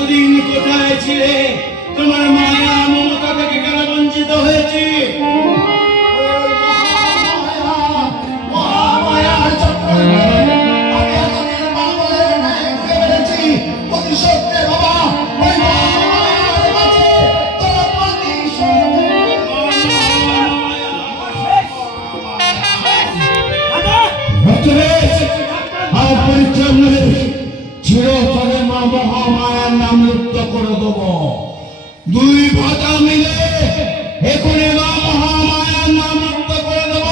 এতদিন কোথায় ছিলে? তোমার মায়া মমতা থেকে কেন বঞ্চিত হয়েছি? চিরতরে মা মহামায়ার নাম লুপ্ত করে দেব। দুই ভাতা মিলে এখনই মা মহামায়ার নাম লুপ্ত করে দেব।